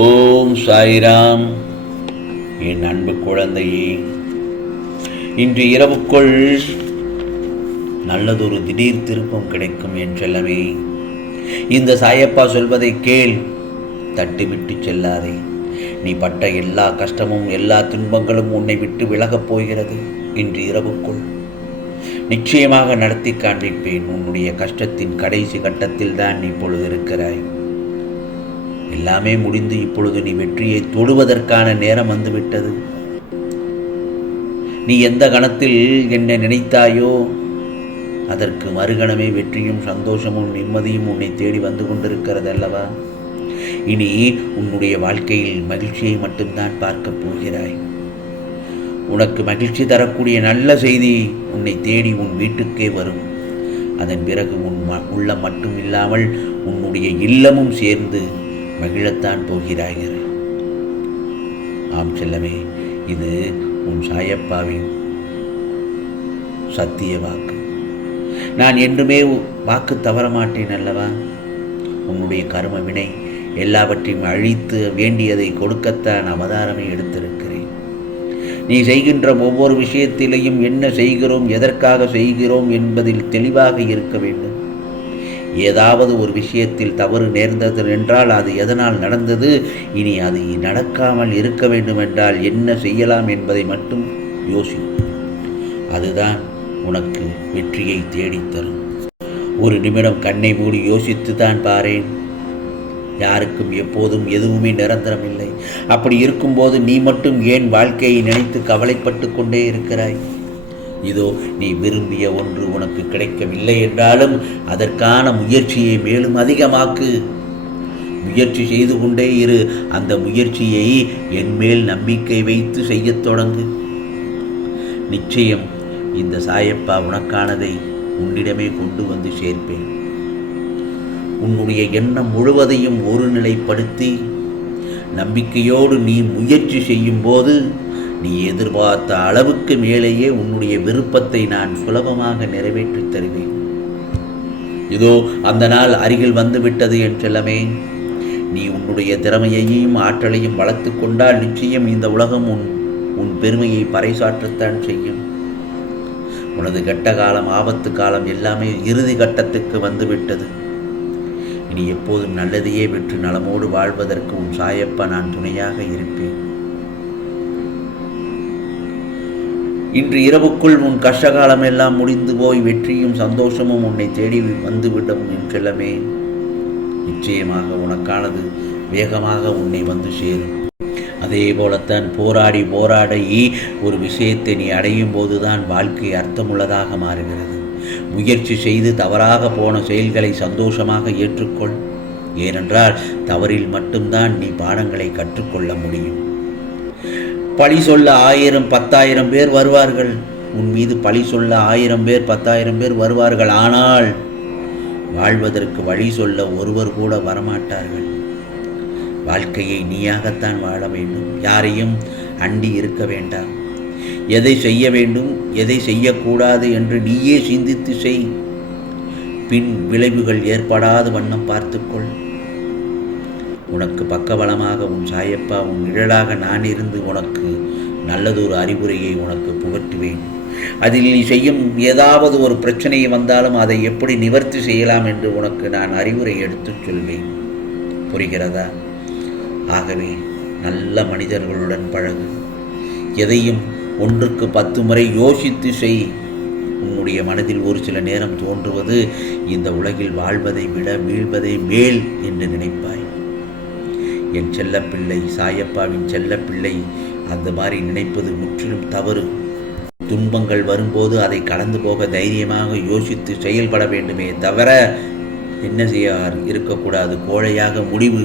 ஓம் சாய்ராம். என் அன்பு குழந்தையே இன்று இரவுக்குள் நல்லதொரு திடீர் திருப்பம் கிடைக்கும் என் செல்லமே இந்த சாயப்பா சொல்வதை கேள் தட்டிவிட்டு செல்லாதே. நீ பட்ட எல்லா கஷ்டமும் எல்லா துன்பங்களும் உன்னை விட்டு விலகப் போகிறது இன்று இரவுக்குள். நிச்சயமாக நடத்தி காண்பிப்பேன் உன்னுடைய கஷ்டத்தின் கடைசி கட்டத்தில் தான் நீ இப்பொழுது இருக்கிறாய் எல்லாமே முடிந்து இப்பொழுது நீ வெற்றியை தொடுவதற்கான நேரம் வந்துவிட்டது. நீ எந்த கணத்தில் என்னை நினைத்தாயோ அதற்கு மறுகணமே வெற்றியும் சந்தோஷமும் நிம்மதியும் உன்னை தேடி வந்து கொண்டிருக்கிறது அல்லவா இனி உன்னுடைய வாழ்க்கையில் மகிழ்ச்சியை மட்டும்தான் பார்க்கப் போகிறாய். உனக்கு மகிழ்ச்சி தரக்கூடிய நல்ல செய்தி உன்னை தேடி உன் வீட்டுக்கே வரும். அதன் பிறகு உன் ம- உள்ளம் மட்டும் இல்லாமல் உன்னுடைய இல்லமும் சேர்ந்து மகிழத்தான் போகிறாய்கள் ஆம் செல்லமே இது உன் சாயப்பாவின் சத்திய வாக்கு. நான் என்றுமே வாக்கு தவற மாட்டேன் அல்லவா? உன்னுடைய கர்ம வினை எல்லாவற்றையும் அழித்து வேண்டியதை கொடுக்கத்தான் அவதாரமே எடுத்திருக்கிறேன். நீ செய்கின்ற ஒவ்வொரு விஷயத்திலையும் என்ன செய்கிறோம் எதற்காக செய்கிறோம் என்பதில் தெளிவாக இருக்க வேண்டும். ஏதாவது ஒரு விஷயத்தில் தவறு நேர்ந்தது என்றால் அது எதனால் நடந்தது? இனி அது நடக்காமல் இருக்க வேண்டும் என்றால் என்ன செய்யலாம் என்பதை மட்டும் யோசி அதுதான் உனக்கு வெற்றியை தேடித் தரும் ஒரு நிமிடம் கண்ணை மூடி யோசித்து தான் பாரேன். யாருக்கும் எப்போதும் எதுவுமே நிரந்தரம் இல்லை அப்படி இருக்கும்போது நீ மட்டும் ஏன் வாழ்க்கையை நினைத்து கவலைப்பட்டு கொண்டே இருக்கிறாய்? இதோ நீ விரும்பிய ஒன்று உனக்கு கிடைக்கவில்லை என்றாலும் அதற்கான முயற்சியை மேலும் அதிகமாக்கு. முயற்சி செய்து கொண்டே இரு. அந்த முயற்சியை என் மேல் நம்பிக்கை வைத்து செய்யத் தொடங்கு. நிச்சயம் இந்த சாயப்பா உனக்கானதை உன்னிடமே கொண்டு வந்து சேர்ப்பேன். உன்னுடைய எண்ணம் முழுவதையும் ஒருநிலைப்படுத்தி நம்பிக்கையோடு நீ முயற்சி செய்யும் போது நீ எதிர்பார்த்த அளவுக்கு மேலேயே உன்னுடைய விருப்பத்தை நான் சுலபமாக நிறைவேற்றித் தருவேன். இதோ அந்த நாள் அருகில் வந்துவிட்டது என் செல்லமே. நீ உன்னுடைய திறமையையும் ஆற்றலையும் வளர்த்து கொண்டால் நிச்சயம் இந்த உலகம் உன் உன் பெருமையை பறைசாற்றத்தான் செய்யும். உனது கெட்ட காலம் ஆபத்து காலம் எல்லாமே இறுதி கட்டத்துக்கு வந்துவிட்டது. இனி எப்போதும் நல்லதையே விற்று நலமோடு வாழ்வதற்கு உன் சாயப்பா நான் துணையாக இருப்பேன். இன்று இரவுக்குள் உன் கஷ்டகாலம் எல்லாம் முடிந்து போய் வெற்றியும் சந்தோஷமும் உன்னை தேடி வந்துவிடும் என் நிச்சயமாக உனக்கானது வேகமாக உன்னை வந்து சேரும். அதே போலத்தான் போராடி போராடி ஒரு விஷயத்தை நீ அடையும் போதுதான் வாழ்க்கை அர்த்தமுள்ளதாக மாறுகிறது. முயற்சி செய்து தவறாக போன செயல்களை சந்தோஷமாக ஏற்றுக்கொள். ஏனென்றால் தவறில் மட்டும்தான் நீ பாடங்களை கற்றுக்கொள்ள முடியும். பழி சொல்ல ஆயிரம் பத்தாயிரம் பேர் வருவார்கள். உன் மீது பழி சொல்ல ஆயிரம் பேர் பத்தாயிரம் பேர் வருவார்கள். ஆனால் வாழ்வதற்கு வழி சொல்ல ஒருவர் கூட வரமாட்டார்கள். வாழ்க்கையை நீயாகத்தான் வாழ வேண்டும். யாரையும் அண்டி இருக்க வேண்டாம். எதை செய்ய வேண்டும் எதை செய்யக்கூடாது என்று நீயே சிந்தித்து செய். பின் விளைவுகள் ஏற்படாத வண்ணம் பார்த்துக்கொள். உனக்கு பக்கபலமாக உன் சாயப்பா உன் நிழலாக நான் இருந்து உனக்கு நல்லதொரு அறிவுரையை உனக்கு புகட்டுவேன். அதில் நீ செய்யும் ஏதாவது ஒரு பிரச்சனை வந்தாலும் அதை எப்படி நிவர்த்தி செய்யலாம் என்று உனக்கு நான் அறிவுரை எடுத்துச் சொல்வேன். புரிகிறதா? ஆகவே நல்ல மனிதர்களுடன் பழகு. எதையும் ஒன்றுக்கு பத்து முறை யோசித்து செய். உன்னுடைய மனதில் ஒரு சில நேரம் தோன்றுவது இந்த உலகில் வாழ்வதை விட வீழ்வதை மேல் என்று நினைப்பாய். என் செல்லப்பிள்ளை சாயப்பாவின் செல்லப்பிள்ளை. அந்த மாதிரி நினைப்பது முற்றிலும் தவறு. துன்பங்கள் வரும்போது அதை கடந்து போக தைரியமாக யோசித்து செயல்பட வேண்டுமே தவிர என்ன செய்ய இருக்கக்கூடாது. கோழையாக முடிவு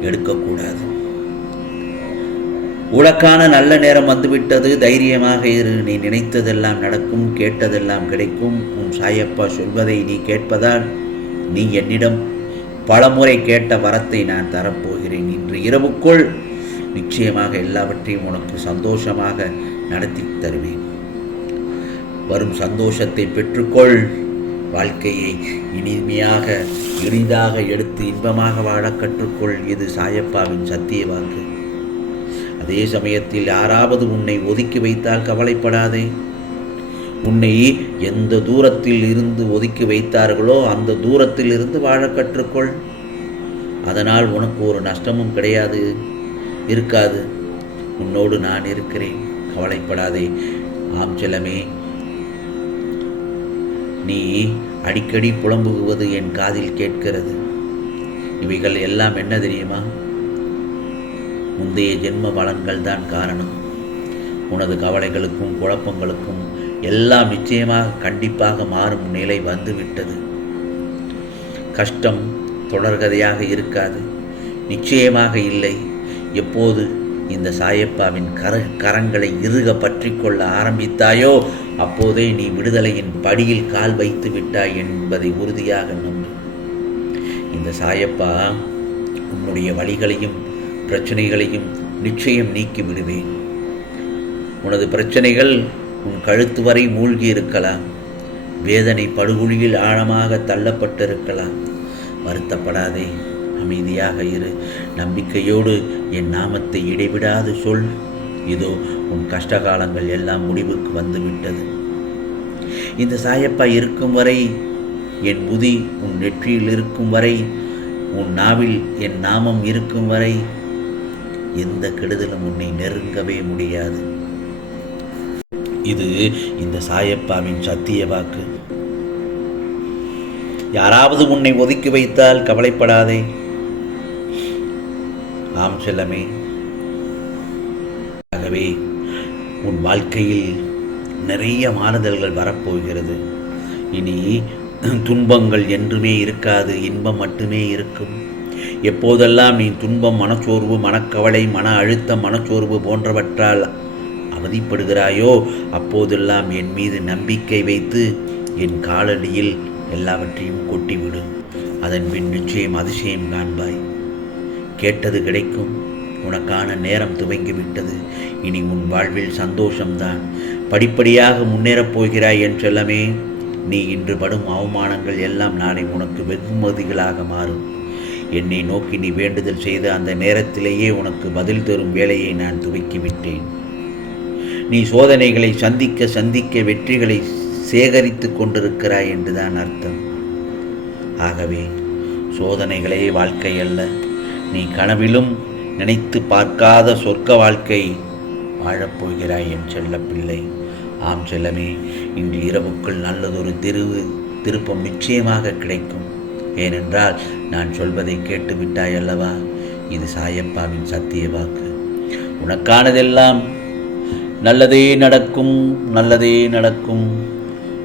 எடுக்கக்கூடாது. உனக்கான நல்ல நேரம் வந்துவிட்டது. தைரியமாக இரு. நீ நினைத்ததெல்லாம் நடக்கும் கேட்டதெல்லாம் கிடைக்கும். உன் சாயப்பா சொல்வதை நீ கேட்பதால் நீ என்னிடம் பலமுறை கேட்ட வரத்தை நான் தரப்போகிறேன் இன்று இரவுக்குள் நிச்சயமாக எல்லாவற்றையும் உனக்கு சந்தோஷமாக நடத்தி தருவேன். வரும் சந்தோஷத்தை பெற்றுக்கொள். வாழ்க்கையை இனிமையாக எளிதாக எடுத்து இன்பமாக வாழ கற்றுக்கொள். இது சாயப்பாவின் சத்திய வாக்கு. அதே சமயத்தில் யாராவது உன்னை ஒதுக்கி வைத்தால் கவலைப்படாதே. உன்னை எந்த தூரத்தில் இருந்து ஒதுக்கி வைத்தார்களோ அந்த தூரத்தில் இருந்து வாழ கற்றுக்கொள். அதனால் உனக்கு ஒரு நஷ்டமும் கிடையாது இருக்காது. உன்னோடு நான் இருக்கிறேன். கவலைப்படாதே. ஆம் செல்லமே. நீ அடிக்கடி புலம்புகுவது என் காதில் கேட்கிறது. இவைகள் எல்லாம் என்ன தெரியுமா? முந்தைய ஜென்ம பலன்கள் தான் காரணம். உனது கவலைகளுக்கும் குழப்பங்களுக்கும் எல்லாம் நிச்சயமாக கண்டிப்பாக மாறும் நிலை வந்துவிட்டது. கஷ்டம் தொடர்கதையாக இருக்காது. நிச்சயமாக இல்லை. எப்போது இந்த சாயப்பாவின் கர கரங்களை இறுக பற்றி கொள்ள ஆரம்பித்தாயோ அப்போதே நீ விடுதலையின் படியில் கால் வைத்து விட்டாய் என்பதை உறுதியாக நம்பு. இந்த சாயப்பா உன்னுடைய வழிகளையும் பிரச்சனைகளையும் நிச்சயம் நீக்கி விடுவேன். உனது பிரச்சனைகள் உன் கழுத்து வரை மூழ்கி இருக்கலாம் வேதனை படுகுழியில் ஆழமாக தள்ளப்பட்டிருக்கலாம். வருத்தப்படாதே. அமைதியாக இரு. நம்பிக்கையோடு என் நாமத்தை இடைவிடாது சொல். இதோ உன் கஷ்டகாலங்கள் எல்லாம் முடிவுக்கு வந்துவிட்டது. இந்த சாயப்பா இருக்கும் வரை என் புதி உன் நெற்றியில் இருக்கும் வரை உன் நாவில் என் நாமம் இருக்கும் வரை எந்த கெடுதலும் உன்னை நெருங்கவே முடியாது. இது இந்த சாயப்பாவின் சத்திய வாக்கு. யாராவது உன்னை ஒதுக்கி வைத்தால் கவலைப்படாதே. ஆம் செல்லமே. ஆகவே உன் வாழ்க்கையில் நிறைய மாறுதல்கள் வரப்போகிறது. இனி துன்பங்கள் என்றுமே இருக்காது இன்பம் மட்டுமே இருக்கும். எப்போதெல்லாம் நீ துன்பம் மனச்சோர்வு மனக்கவலை மன அழுத்தம் மனச்சோர்வு போன்றவற்றால் அவதிப்படுகிறாயோ அப்போதெல்லாம் என் மீது நம்பிக்கை வைத்து என் காலடியில் எல்லாவற்றையும் கொட்டிவிடு. அதன் பின் நிச்சயம் அதிசயம் காண்பாய். கேட்டது கிடைக்கும். உனக்கான நேரம் துவங்கிவிட்டது. இனி உன் வாழ்வில் சந்தோஷம்தான். படிப்படியாக முன்னேறப் போகிறாய் என்றெல்லாமே நீ இன்று படும் அவமானங்கள் எல்லாம் நாளை உனக்கு வெகுமதிகளாக மாறும். என்னை நோக்கி நீ வேண்டுதல் செய்த அந்த நேரத்திலேயே உனக்கு பதில் தரும் வேலையை நான் துவக்கிவிட்டேன். நீ சோதனைகளை சந்திக்க சந்திக்க வெற்றிகளை சேகரித்து கொண்டிருக்கிறாய் என்றுதான் அர்த்தம். ஆகவே சோதனைகளே வாழ்க்கை அல்ல. நீ கனவிலும் நினைத்து பார்க்காத சொர்க்க வாழ்க்கை வாழப்போகிறாய் என் செல்ல பிள்ளை ஆம் செல்லமே இன்று இரவுக்குள் நல்லதொரு திருவு திருப்பம் நிச்சயமாக கிடைக்கும். ஏனென்றால் நான் சொல்வதை கேட்டுவிட்டாய் அல்லவா? இது சாயப்பாவின் சத்திய வாக்கு. உனக்கானதெல்லாம் நல்லதே நடக்கும் நல்லதே நடக்கும்.